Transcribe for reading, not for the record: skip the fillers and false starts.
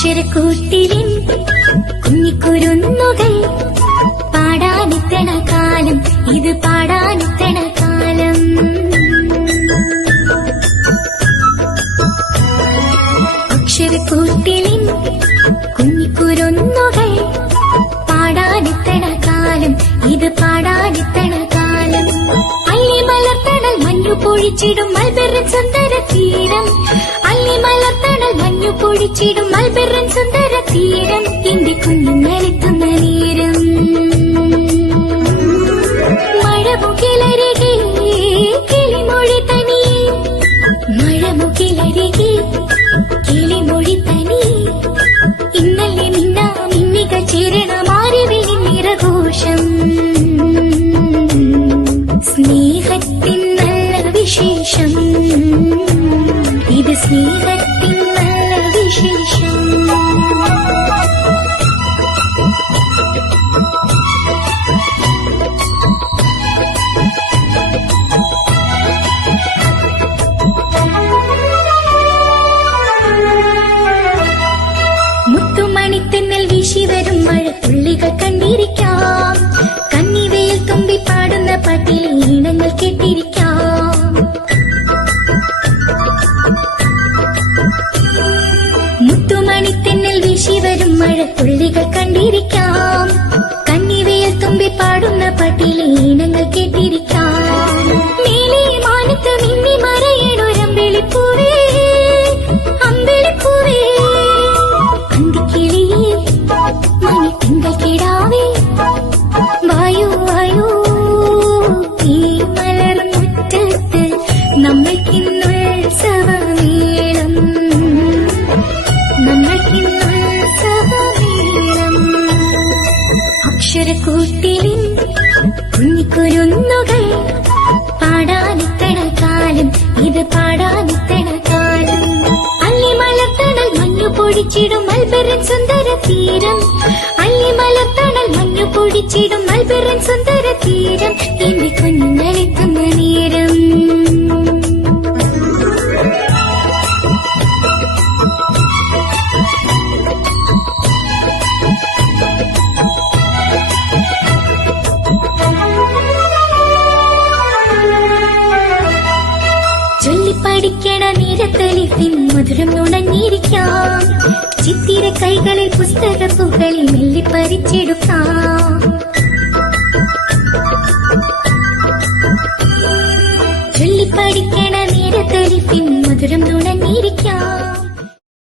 അക്ഷരക്കൂട്ടിലിൻ കുഞ്ഞിക്കുരുന്നുകൾ പാടാനെത്തണ കാലം, ഇത് പാടാനെത്തണ കാലം. അക്ഷരക്കൂട്ടിലിൻ കുഞ്ഞിക്കുരുന്നുകൾ പാടാനെത്തണ കാലം, ഇത് പാടാനെത്തണ കാലം. അല്ലി മലർത്തണൽ മഞ്ഞു പൊഴിച്ചിടും മൽബെറിൻ സുന്ദര തീരം, അല്ലി മലർത്തണൽ മഞ്ഞു പൊഴിച്ചിടും മൽബെറിൻ സുന്ദര തീരം. എന്റെ കുഞ്ഞുങ്ങളെത്തുന്ന നേരം മഴമുകിലരികെ കിളിമൊഴി തനി, മഴമുകിലരികെ കിളിമൊഴി തനി. ഇന്നലെ മിന്നാ മിന്നിക ചേരണ മാറിവിളി നിറഘോഷം. സ്നേഹത്തിൻ നല്ല വിശേഷം, ഇത് സ്നേഹത്തിൻ നല്ല വിശേഷം. മുത്തുമണിത്തെന്നൽ വീശി വരും മഴത്തുള്ളികൾ കണ്ടിരിക്കാം, കന്നിവയിൽ തുമ്പി പാടുന്ന പാട്ടിലെ ഈണങ്ങൾ കേട്ടിരിക്കാം. മുത്തുമണിത്തെന്നൽ വീശി വരും മഴത്തുള്ളികൾ കണ്ടിരിക്കാം, കന്നിവയിൽ തുമ്പി പാടുന്ന പാട്ടിലെ ഈണങ്ങൾ കേട്ടിരിക്കാം. മേലെ മാനത്ത് മിന്നി മറയണൊരമ്പെളിപ്പൂവേ, അമ്പെളിപ്പൂവേ. അന്തിക്കിളിയേ മണിത്തിങ്കൾ കിടാവേ, വായു വായു ഈ മലർമുറ്റത്ത് നമ്മൾക്കിന്നുത്സവമേളം, നമ്മൾക്കിന്നുത്സവമേളം. അക്ഷരക്കൂട്ടിലിൻ കുഞ്ഞിക്കുരുന്നുകൾ പാടാനെത്തണ കാലം, ഇത് പാടാനെത്തണ കാലം. അല്ലി മലർത്തണൽ മഞ്ഞു പൊഴിച്ചിടും മൽബെറിൻ സുന്ദര തീരം, അല്ലി മലർത്തണൽ മഞ്ഞു പൊഴിച്ചിടും മൽബെറിൻ സുന്ദര തീരം. എന്റെ കുഞ്ഞുങ്ങളെത്തുന്ന നേരം ചൊല്ലിപ്പടിക്കണ നീരത്തലിഫിൻ മധുരം നുണഞ്ഞിരിക്കാം, ചിത്തിര കൈകളിൽ പുസ്തക പൂക്കളിൽ മെല്ലിപ്പറിച്ചെടുക്കാം. ചൊല്ലിപ്പടിക്കണ നീരത്തലിഫിൻ മധുരം നുണഞ്ഞിരിക്കാം,